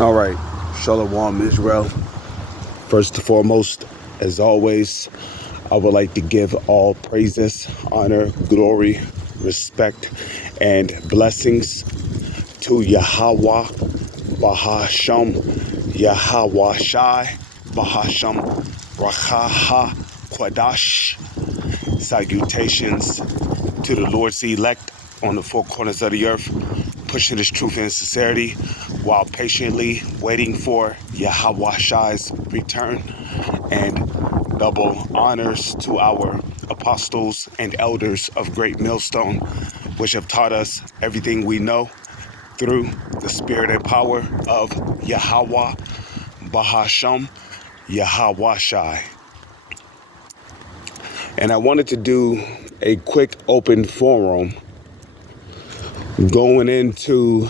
All right, Shalom Israel. First and foremost, as always, I would like to give all praises, honor, glory, respect, and blessings to Yahweh, Bahasham, Yahweh Shai, Bahasham, Rachaha, Quadash. Salutations to the Lord's elect on the four corners of the earth, pushing His truth and sincerity while patiently waiting for Yahweh Shai's return. And double honors to our apostles and elders of Great Millstone, which have taught us everything we know through the spirit and power of Yahweh, Bahasham, Yahweh Shai. And I wanted to do a quick open forum going into,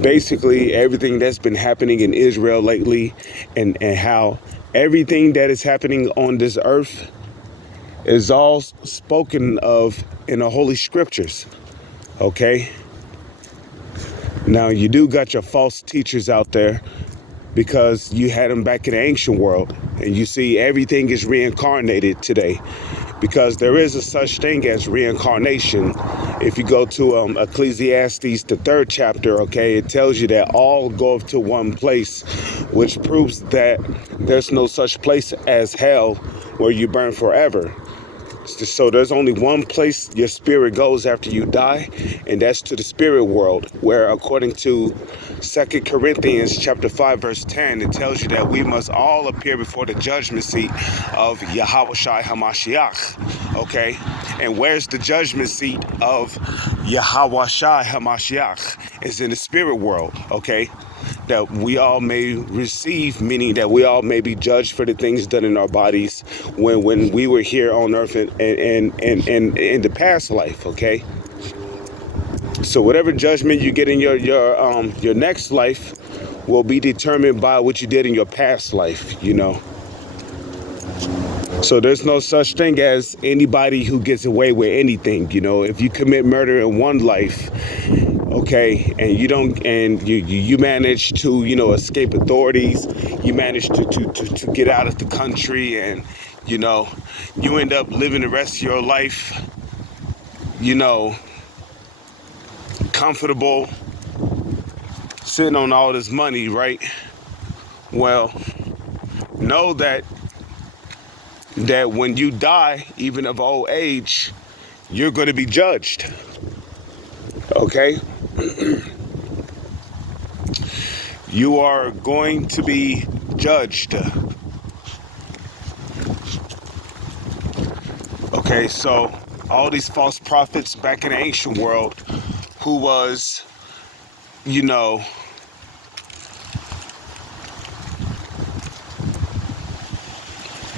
basically everything that's been happening in Israel lately, and how everything that is happening on this earth is all spoken of in the Holy Scriptures. Okay? Now, you do got your false teachers out there, because you had them back in the ancient world, and you see everything is reincarnated today, because there is a such thing as reincarnation. If you go to Ecclesiastes, the 3rd chapter, okay, it tells you that all go to one place, which proves that there's no such place as hell where you burn forever. So there's only one place your spirit goes after you die, and that's to the spirit world, where according to 2 Corinthians chapter 5 verse 10, it tells you that we must all appear before the judgment seat of Yahweh Shai HaMashiach. Okay, and where's the judgment seat of Yahweh Shai HaMashiach? Is in the spirit world. Okay, that we all may receive, meaning that we all may be judged for the things done in our bodies when we were here on earth and in the past life. Okay, so whatever judgment you get in your next life will be determined by what you did in your past life. So there's no such thing as anybody who gets away with anything. If you commit murder in one life, okay, and you manage to escape authorities, you manage to get out of the country, and you end up living the rest of your life comfortable, sitting on all this money, right? Well, know that when you die, even of old age, you're going to be judged. Okay? You are going to be judged. Okay, so all these false prophets back in the ancient world who was,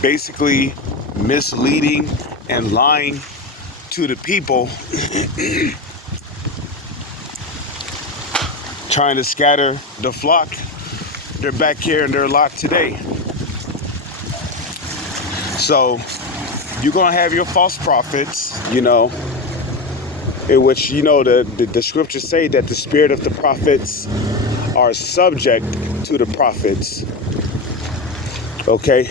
basically misleading and lying to the people, trying to scatter the flock, they're back here and they're locked today. So you're going to have your false prophets, in which, the scriptures say that the spirit of the prophets are subject to the prophets. Okay?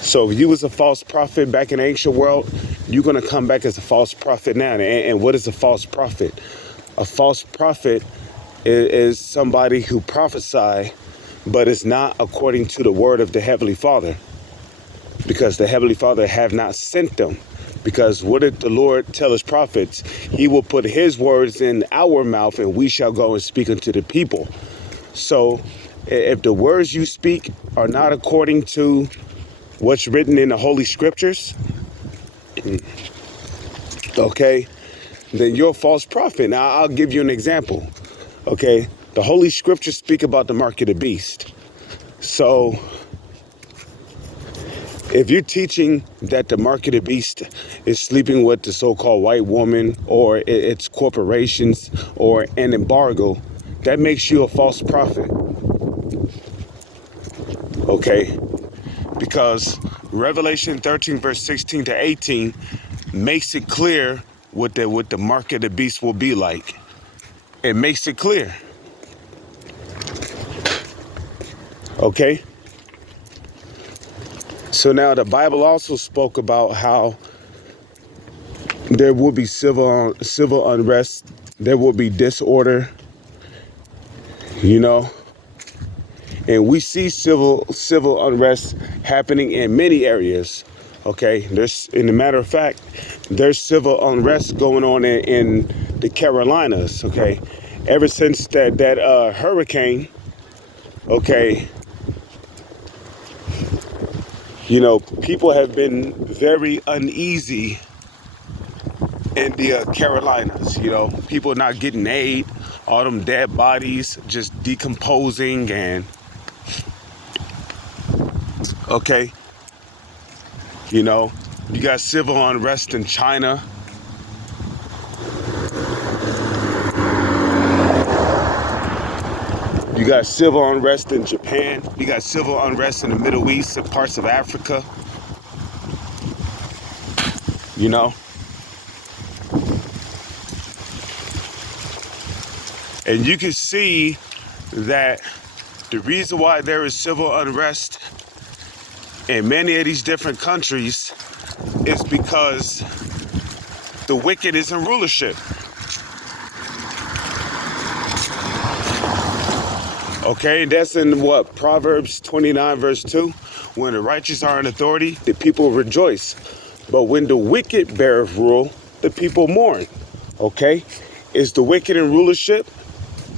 So if you was a false prophet back in the ancient world, you're going to come back as a false prophet now. And what is a false prophet? A false prophet is somebody who prophesy, but is not according to the word of the Heavenly Father, because the Heavenly Father have not sent them. Because what did the Lord tell His prophets? He will put His words in our mouth, and we shall go and speak unto the people. So if the words you speak are not according to what's written in the Holy Scriptures, okay, then you're a false prophet. Now, I'll give you an example. Okay, the Holy Scriptures speak about the mark of the beast. So if you're teaching that the mark of the beast is sleeping with the so-called white woman, or it's corporations, or an embargo, that makes you a false prophet. Okay, because Revelation 13 verse 16 to 18 makes it clear what the mark of the beast will be like. It makes it clear. Okay? So now the Bible also spoke about how there will be civil unrest, there will be disorder, you know, and we see civil unrest happening in many areas. Okay, there's, in a matter of fact, there's civil unrest going on in the Carolinas. Okay, ever since that hurricane. Okay, you know, people have been very uneasy in the Carolinas. You know, people not getting aid, all them dead bodies just decomposing, and okay, you know, you got civil unrest in China. You got civil unrest in Japan. You got civil unrest in the Middle East and parts of Africa. You know? And you can see that the reason why there is civil unrest in many of these different countries is because the wicked is in rulership. Okay, that's in what? Proverbs 29 verse 2. When the righteous are in authority, the people rejoice. But when the wicked beareth rule, the people mourn. Okay, is the wicked in rulership?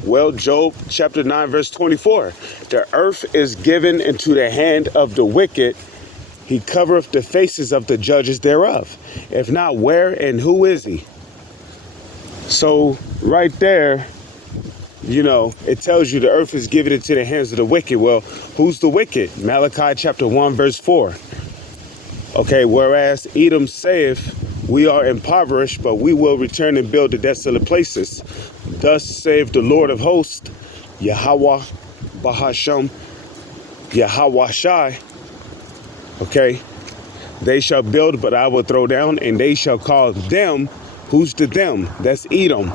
Well, Job chapter 9 verse 24. The earth is given into the hand of the wicked. He covereth the faces of the judges thereof. If not, where and who is he? So right there, you know, it tells you the earth is given into the hands of the wicked. Well, who's the wicked? Malachi chapter 1 verse 4. Okay, whereas Edom saith, we are impoverished, but we will return and build the desolate places. Thus saith the Lord of hosts, Yahweh Bahasham, Yahweh Shai. Okay, they shall build, but I will throw down, and they shall call them. Who's the them? That's Edom.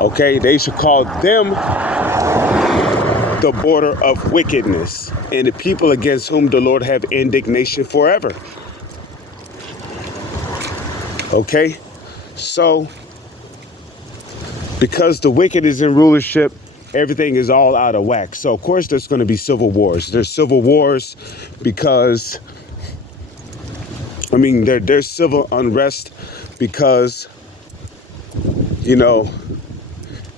Okay, they shall call them the border of wickedness, and the people against whom the Lord have indignation forever. Okay, so because the wicked is in rulership, everything is all out of whack. So of course there's going to be civil wars. There's civil wars because, I mean, there's civil unrest because, you know,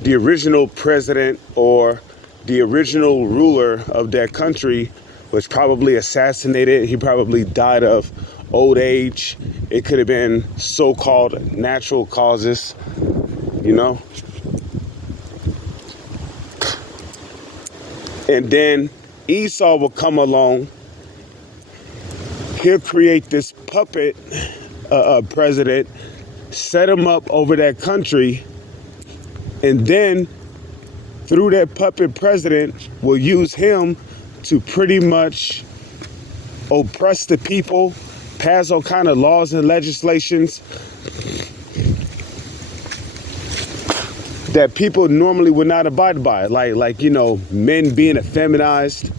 the original president or the original ruler of that country was probably assassinated. He probably died of old age. It could have been so-called natural causes, you know. And then Esau will come along. He'll create this puppet president, set him up over that country, and then through that puppet president will use him to pretty much oppress the people, pass all kind of laws and legislations that people normally would not abide by, like you know, men being effeminized,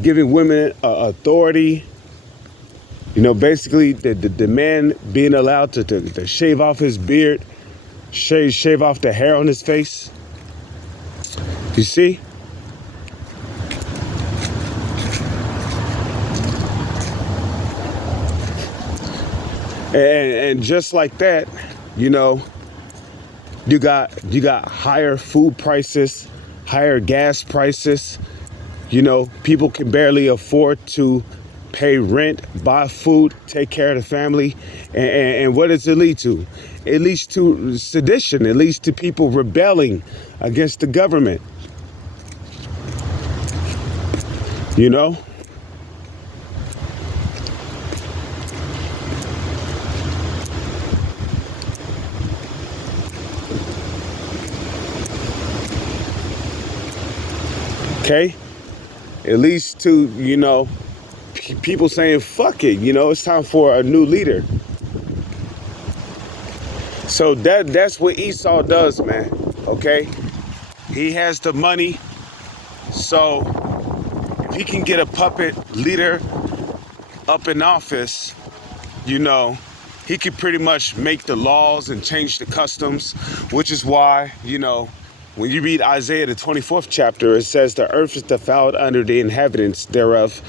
giving women authority. You know, basically the man being allowed to shave off his beard, shave off the hair on his face. You see? And just like that, you know, you got higher food prices, higher gas prices. You know, people can barely afford to pay rent, buy food, take care of the family. And what does it lead to? It leads to sedition. It leads to people rebelling against the government. You know? Okay? It leads to, you know, people saying, fuck it, you know, it's time for a new leader. So that's what Esau does, man. Okay? He has the money, so if he can get a puppet leader up in office, you know, he could pretty much make the laws and change the customs, which is why, you know, when you read Isaiah, the 24th chapter, it says the earth is defiled under the inhabitants thereof,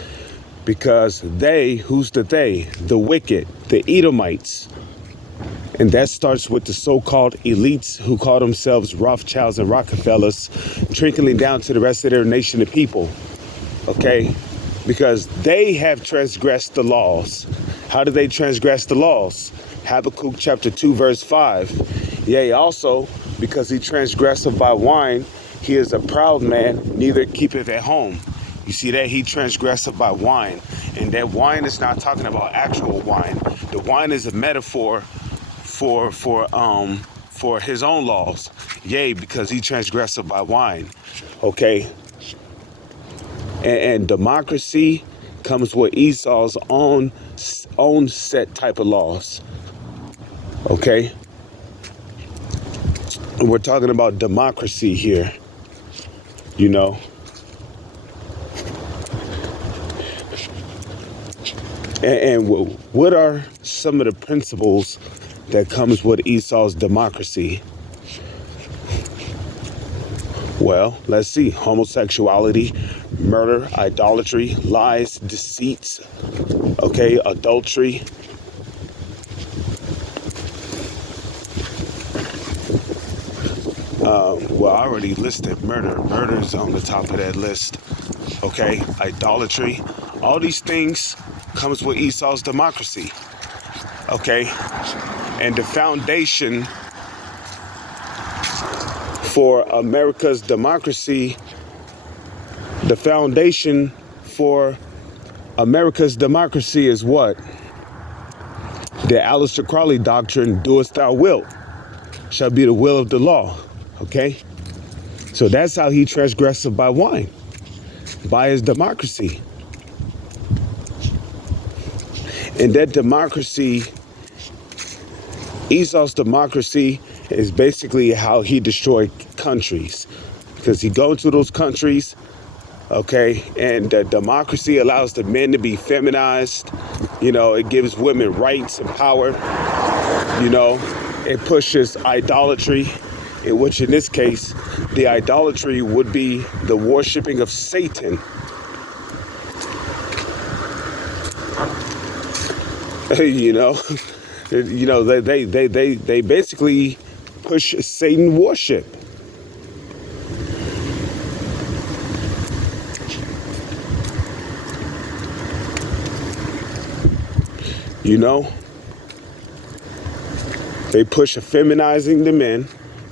because they, who's the they? The wicked, the Edomites. And that starts with the so-called elites who call themselves Rothschilds and Rockefellers, trickling down to the rest of their nation of people, okay? Because they have transgressed the laws. How do they transgress the laws? Habakkuk chapter 2, verse 5. Yea, also, because he transgresseth by wine, he is a proud man, neither keepeth at home. You see that? He transgresseth by wine. And that wine is not talking about actual wine. The wine is a metaphor for his own laws. Yea, because he transgresseth by wine. Okay? And democracy comes with Esau's own set type of laws. Okay? And we're talking about democracy here. You know? And what are some of the principles that comes with Esau's democracy? Well, let's see. Homosexuality, murder, idolatry, lies, deceits, okay, adultery. Well, I already listed murder. Murder is on the top of that list, okay? Idolatry. All these things comes with Esau's democracy, okay? And the foundation for America's democracy, the foundation for America's democracy is what? The Aleister Crowley doctrine, doest thou wilt, shall be the will of the law, okay? So that's how he transgressed by wine, by his democracy. And that democracy, Esau's democracy, is basically how he destroyed countries. Because he go into those countries, okay, and the democracy allows the men to be feminized. You know, it gives women rights and power. You know, it pushes idolatry, in which in this case, the idolatry would be the worshiping of Satan. You know, they basically push Satan worship. You know, they push feminizing the men,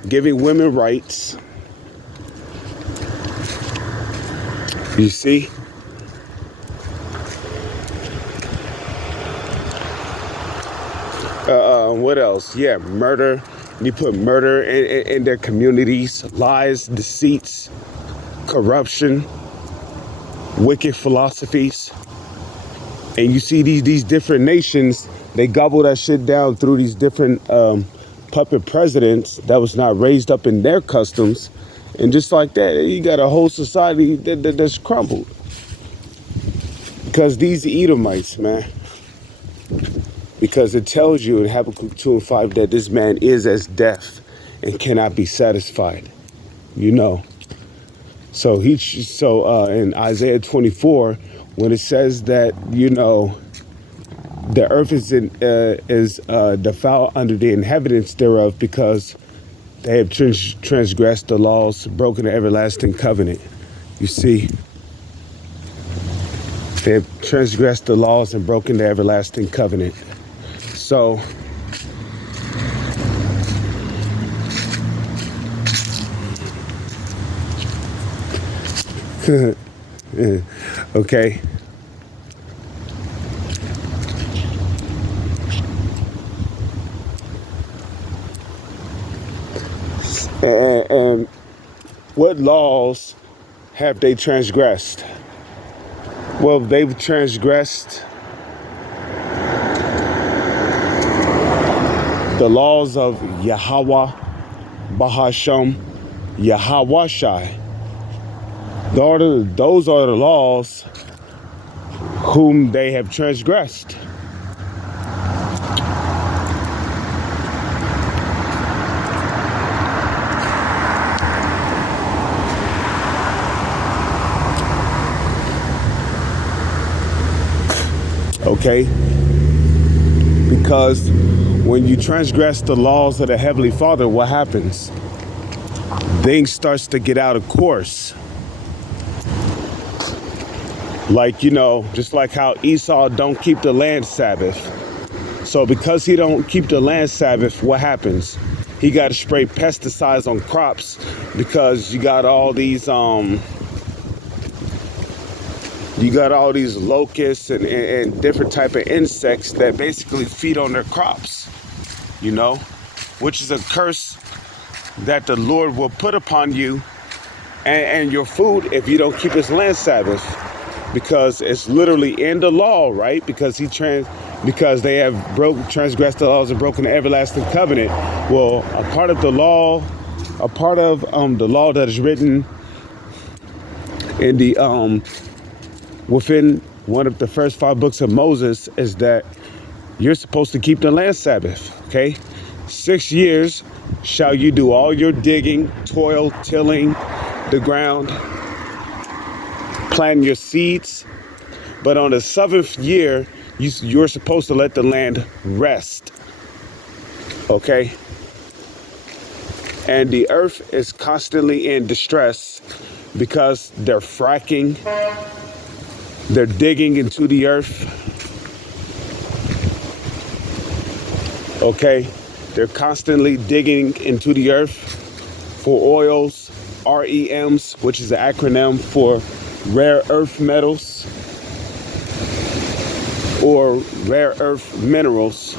giving women rights. You see? What else? Yeah, murder. You put murder in their communities, lies, deceits, corruption, wicked philosophies. And you see these different nations, they gobble that shit down through these different puppet presidents that was not raised up in their customs. And just like that, you got a whole society that's crumbled. Because these Edomites, man. Because it tells you in Habakkuk 2 and 5 that this man is as death and cannot be satisfied. You know. So in Isaiah 24, when it says that, you know, the earth is defiled under the inhabitants thereof because they have transgressed the laws, broken the everlasting covenant. You see, they have transgressed the laws and broken the everlasting covenant. So, okay. And what laws have they transgressed? Well, they've transgressed The laws of Yahweh, Bahasham, Yahawashai. Those are the laws whom they have transgressed. Okay? Because when you transgress the laws of the Heavenly Father, what happens? Things starts to get out of course. Like, just like how Esau don't keep the land Sabbath. So because he don't keep the land Sabbath, what happens? He got to spray pesticides on crops because you got all these locusts and different type of insects that basically feed on their crops, which is a curse that the Lord will put upon you and your food if you don't keep his land Sabbath, because it's literally in the law, right? Because they have transgressed the laws and broken the everlasting covenant. Well, a part of the law that is written in the within one of the first 5 books of Moses is that you're supposed to keep the land Sabbath. Okay, 6 years shall you do all your digging, toil, tilling the ground, planting your seeds. But on the 7th year, you're supposed to let the land rest. Okay? And the earth is constantly in distress because they're fracking, they're digging into the earth. Okay? They're constantly digging into the earth for oils, REMs, which is an acronym for rare earth metals or rare earth minerals.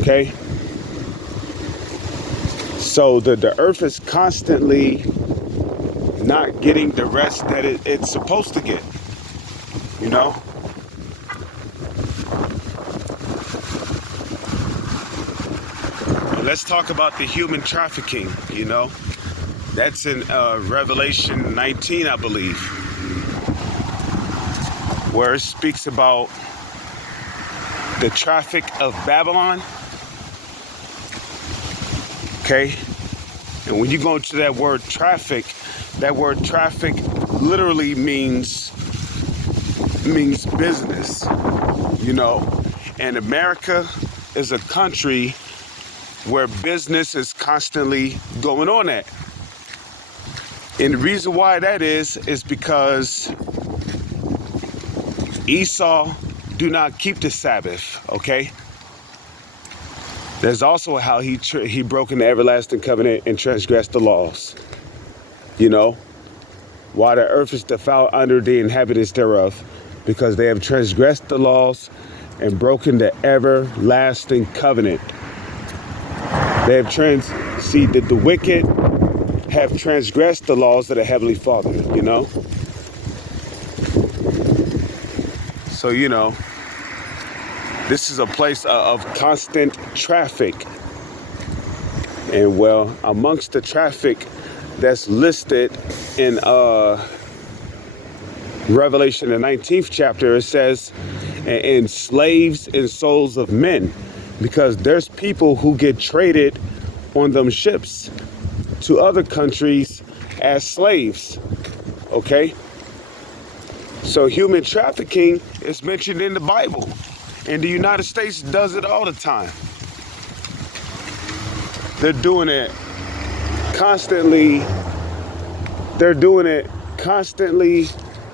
Okay? So the earth is constantly not getting the rest that it's supposed to get, Let's talk about the human trafficking, That's in Revelation 19, I believe, where it speaks about the traffic of Babylon. Okay? And when you go into that word traffic literally means business, And America is a country where business is constantly going on at. And the reason why that is because Esau do not keep the Sabbath, okay? There's also how he broken the everlasting covenant and transgressed the laws, Why the earth is defiled under the inhabitants thereof, because they have transgressed the laws and broken the everlasting covenant. They have the wicked have transgressed the laws of the Heavenly Father, So, this is a place of constant traffic. And well, amongst the traffic that's listed in Revelation, the 19th chapter, it says, and slaves and souls of men. Because there's people who get traded on them ships to other countries as slaves, okay? So human trafficking is mentioned in the Bible, and the United States does it all the time. They're doing it constantly. They're doing it constantly,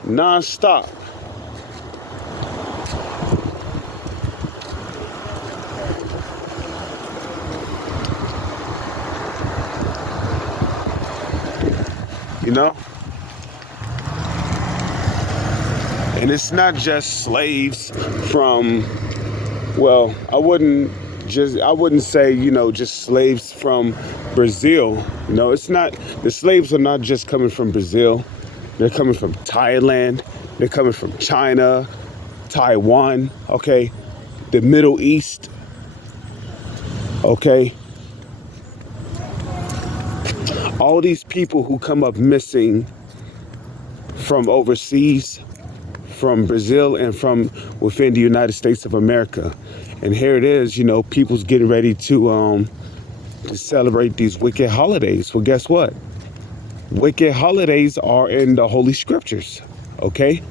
non-stop. And it's not just slaves from, well, I wouldn't just, I wouldn't say, just slaves from Brazil. No, it's not. The slaves are not just coming from Brazil. They're coming from Thailand. They're coming from China, Taiwan, okay? The Middle East, okay? All these people who come up missing from overseas, from Brazil and from within the United States of America. And here it is, people's getting ready to celebrate these wicked holidays. Well, guess what? Wicked holidays are in the Holy Scriptures, okay?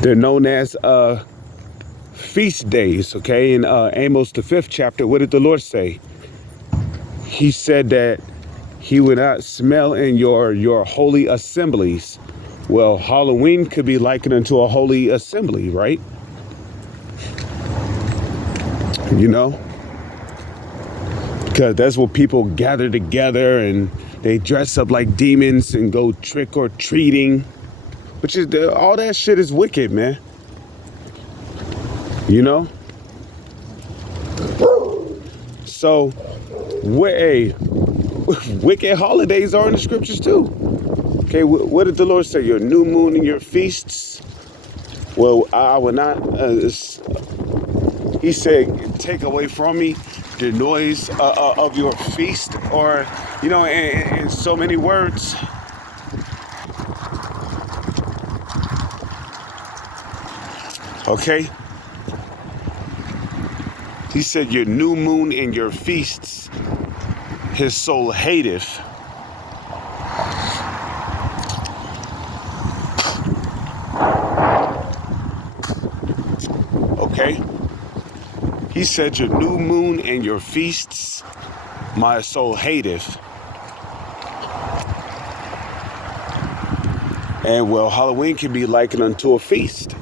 They're known as feast days, okay? In Amos, the 5th chapter, what did the Lord say? He said that he would not smell in your holy assemblies. Well, Halloween could be likened unto a holy assembly, right? Because that's where people gather together and they dress up like demons and go trick or treating. Which is, all that shit is wicked, man. So, wicked holidays are in the Scriptures too. Okay, what did the Lord say? Your new moon and your feasts. Well, I will not. He said, take away from me the noise of your feast, or in so many words. Okay. He said, your new moon and your feasts, his soul hateth. Okay. He said, your new moon and your feasts, my soul hateth. And well, Halloween can be likened unto a feast.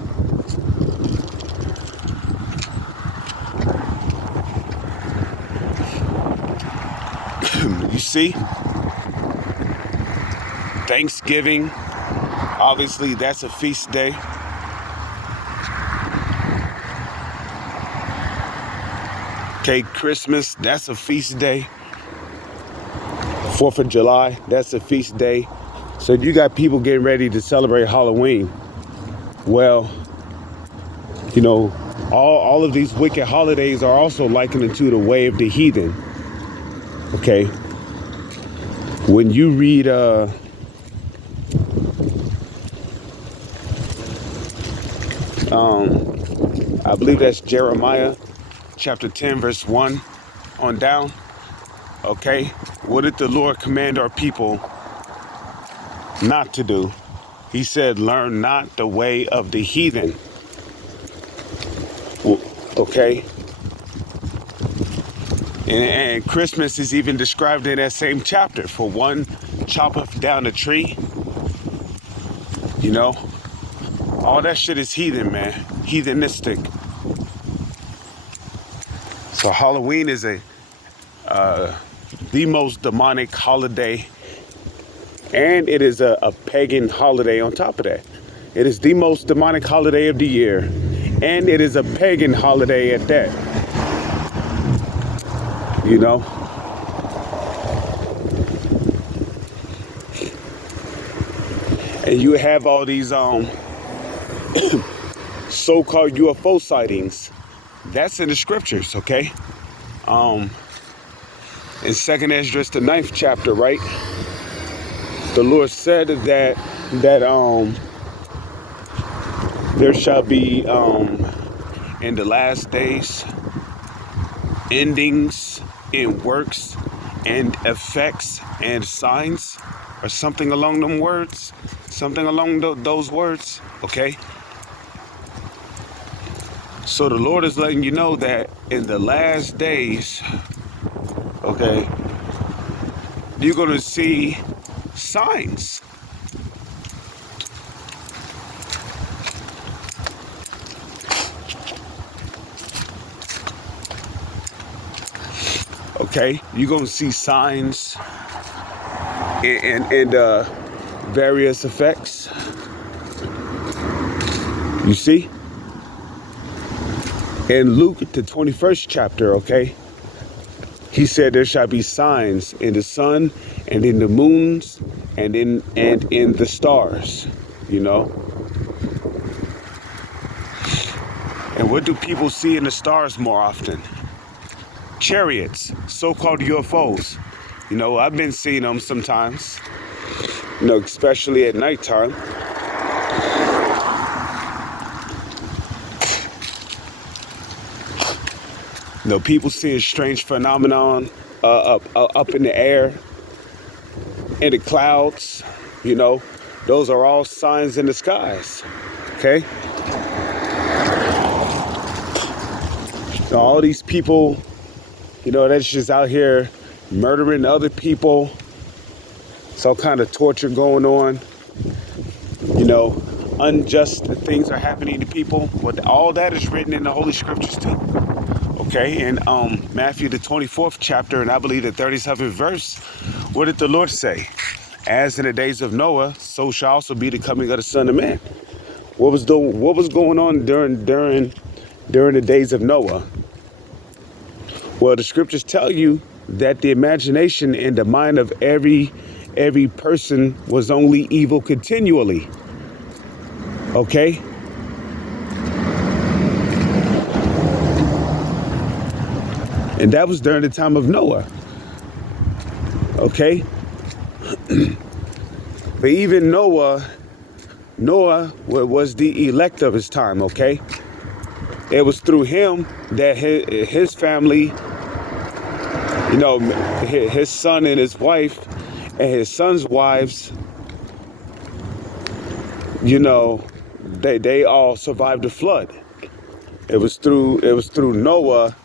You see? Thanksgiving, obviously that's a feast day. Okay, Christmas, that's a feast day. 4th of July, that's a feast day. So you got people getting ready to celebrate Halloween. Well, all of these wicked holidays are also likened to the way of the heathen. Okay. When you read I believe that's Jeremiah chapter 10 verse 1 on down. Okay, what did the Lord command our people not to do? He said, learn not the way of the heathen. Okay. And Christmas is even described in that same chapter. For one, choppeth down a tree. All that shit is heathen, man. Heathenistic. So Halloween is the most demonic holiday. And it is a pagan holiday on top of that. It is the most demonic holiday of the year. And it is a pagan holiday at that. And you have all these so-called UFO sightings. That's in the Scriptures, okay? In 2nd Esdras, the 9th chapter, right? The Lord said that there shall be in the last days endings in works and effects and signs, or something along them words, something along those words, okay? So the Lord is letting you know that in the last days, okay, you're going to see signs. Okay, you're going to see signs and various effects. You see? In Luke, the 21st chapter, okay, he said there shall be signs in the sun and in the moons and in the stars, you know. And what do people see in the stars more often? Chariots, so-called UFOs. You know, I've been seeing them sometimes, you know, especially at nighttime. You know, people seeing strange phenomenon up in the air, in the clouds, you know. Those are all signs in the skies, okay? Now, all these people, you know, that's just out here murdering other people. It's all kind of torture going on. You know, unjust things are happening to people. But all that is written in the Holy Scriptures too. Okay, in Matthew the 24th chapter, and I believe the 37th verse, what did the Lord say? As in the days of Noah, so shall also be the coming of the Son of Man. What was going on during the days of Noah? Well, the scriptures tell you that the imagination and the mind of every person was only evil continually. Okay? And that was during the time of Noah. Okay? But even Noah was the elect of his time, okay? It was through him that his family, you know, his son and his wife and his son's wives, you know, they all survived the flood. It was through Noah,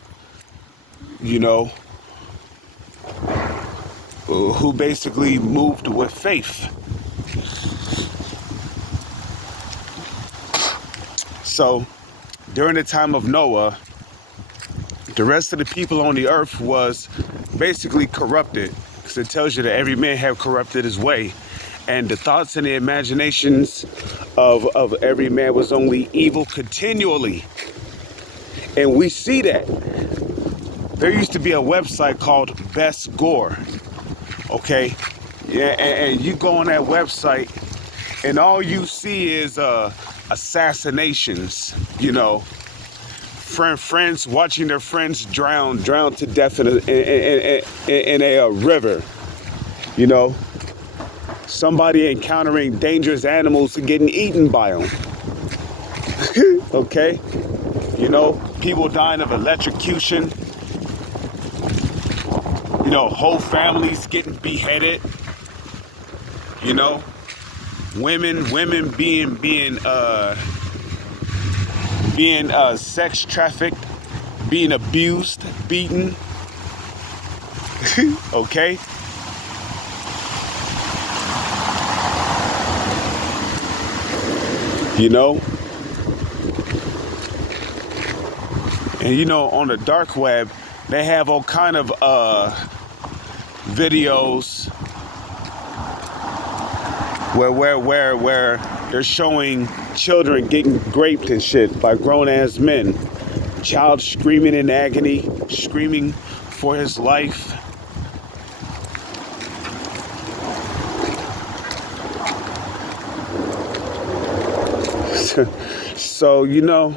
you know, who basically moved with faith. So during the time of Noah, the rest of the people on the earth was basically corrupted, because it tells you that every man have corrupted his way, and the thoughts and the imaginations of every man was only evil continually. And we see that. There used to be a website called Best Gore, okay? Yeah, and you go on that website and all you see is assassinations, you know, friends watching their friends drown to death in a river, you know, somebody encountering dangerous animals and getting eaten by them. Okay, you know, people dying of electrocution, you know, whole families getting beheaded, you know, women being sex trafficked, being abused, beaten. Okay? You know? And you know, on the dark web, they have all kind of videos where they're showing children getting raped and shit by grown-ass men. Child screaming in agony, screaming for his life. So, you know,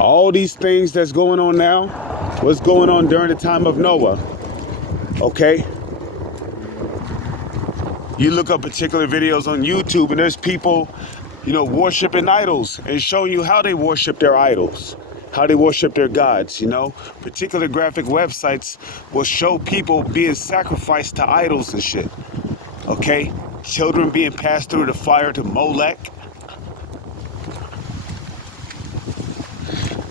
all these things that's going on now, what's going on during the time of Noah, okay? You look up particular videos on YouTube and there's people, you know, worshiping idols and showing you how they worship their idols, how they worship their gods, you know. Particular graphic websites will show people being sacrificed to idols and shit, okay? Children being passed through the fire to Molech.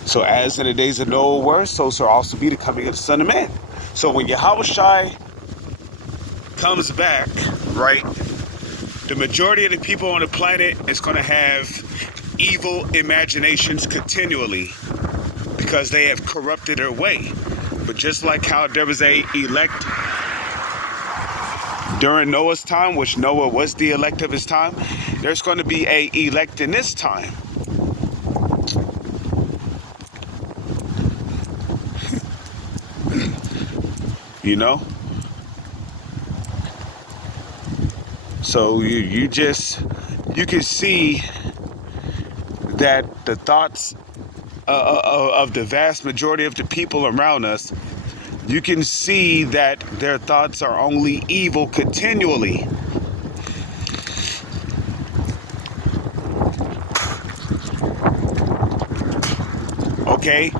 So as in the days of Noah were, so shall also be the coming of the Son of Man. So when Yahushua comes back, right, the majority of the people on the planet is going to have evil imaginations continually because they have corrupted their way. But just like how there was a elect during Noah's time, which Noah was the elect of his time, there's going to be a elect in this time. you know. So you can see that the thoughts of the vast majority of the people around us, you can see that their thoughts are only evil continually. Okay?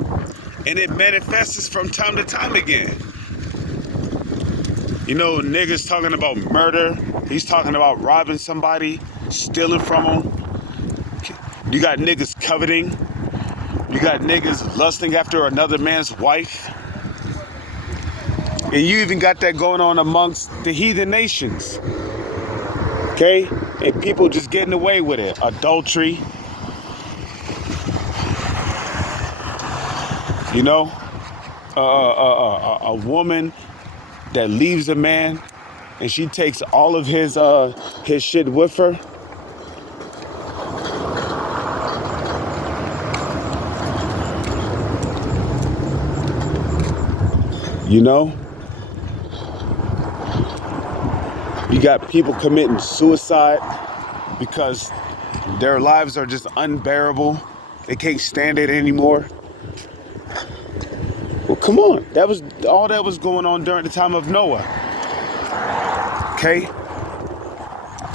And it manifests from time to time again. You know, niggas talking about murder. He's talking about robbing somebody, stealing from them. You got niggas coveting. You got niggas lusting after another man's wife. And you even got that going on amongst the heathen nations. Okay? And people just getting away with it. Adultery. You know? A woman that leaves a man and she takes all of his shit with her. You know? You got people committing suicide because their lives are just unbearable. They can't stand it anymore. Well, come on. That was all that was going on during the time of Noah. Okay?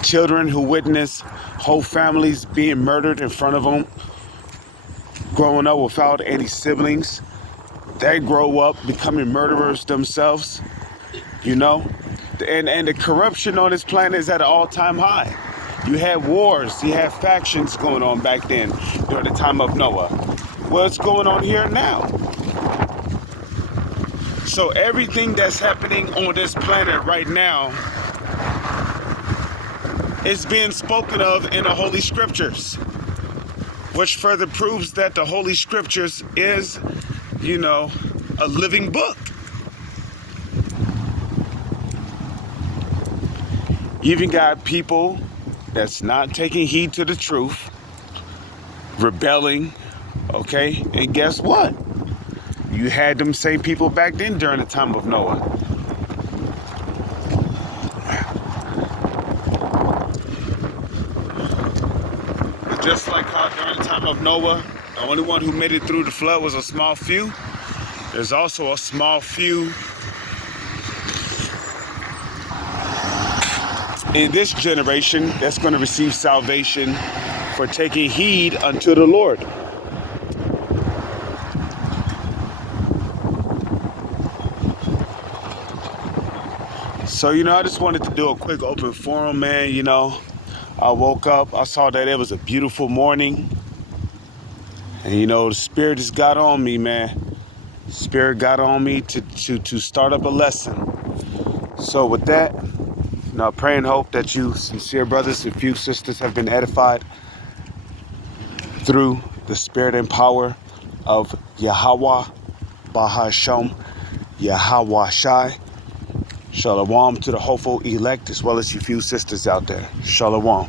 Children who witness whole families being murdered in front of them, growing up without any siblings. They grow up becoming murderers themselves, you know? And the corruption on this planet is at an all-time high. You had wars, you had factions going on back then during the time of Noah. What's going on here now? So everything that's happening on this planet right now is being spoken of in the Holy Scriptures, which further proves that the Holy Scriptures is, you know, a living book. You even got people that's not taking heed to the truth, rebelling, okay? And guess what? You had them same people back then during the time of Noah. Just like how during the time of Noah, the only one who made it through the flood was a small few. There's also a small few in this generation that's going to receive salvation for taking heed unto the Lord. So, you know, I just wanted to do a quick open forum, man. You know, I woke up, I saw that it was a beautiful morning. And, you know, the Spirit just got on me, man. The Spirit got on me to start up a lesson. So with that, you know, I pray and hope that you sincere brothers and few sisters have been edified through the Spirit and power of Yahweh, Bahasham, Yahweh Shai. Shalom to the hopeful elect as well as you few sisters out there. Shalom.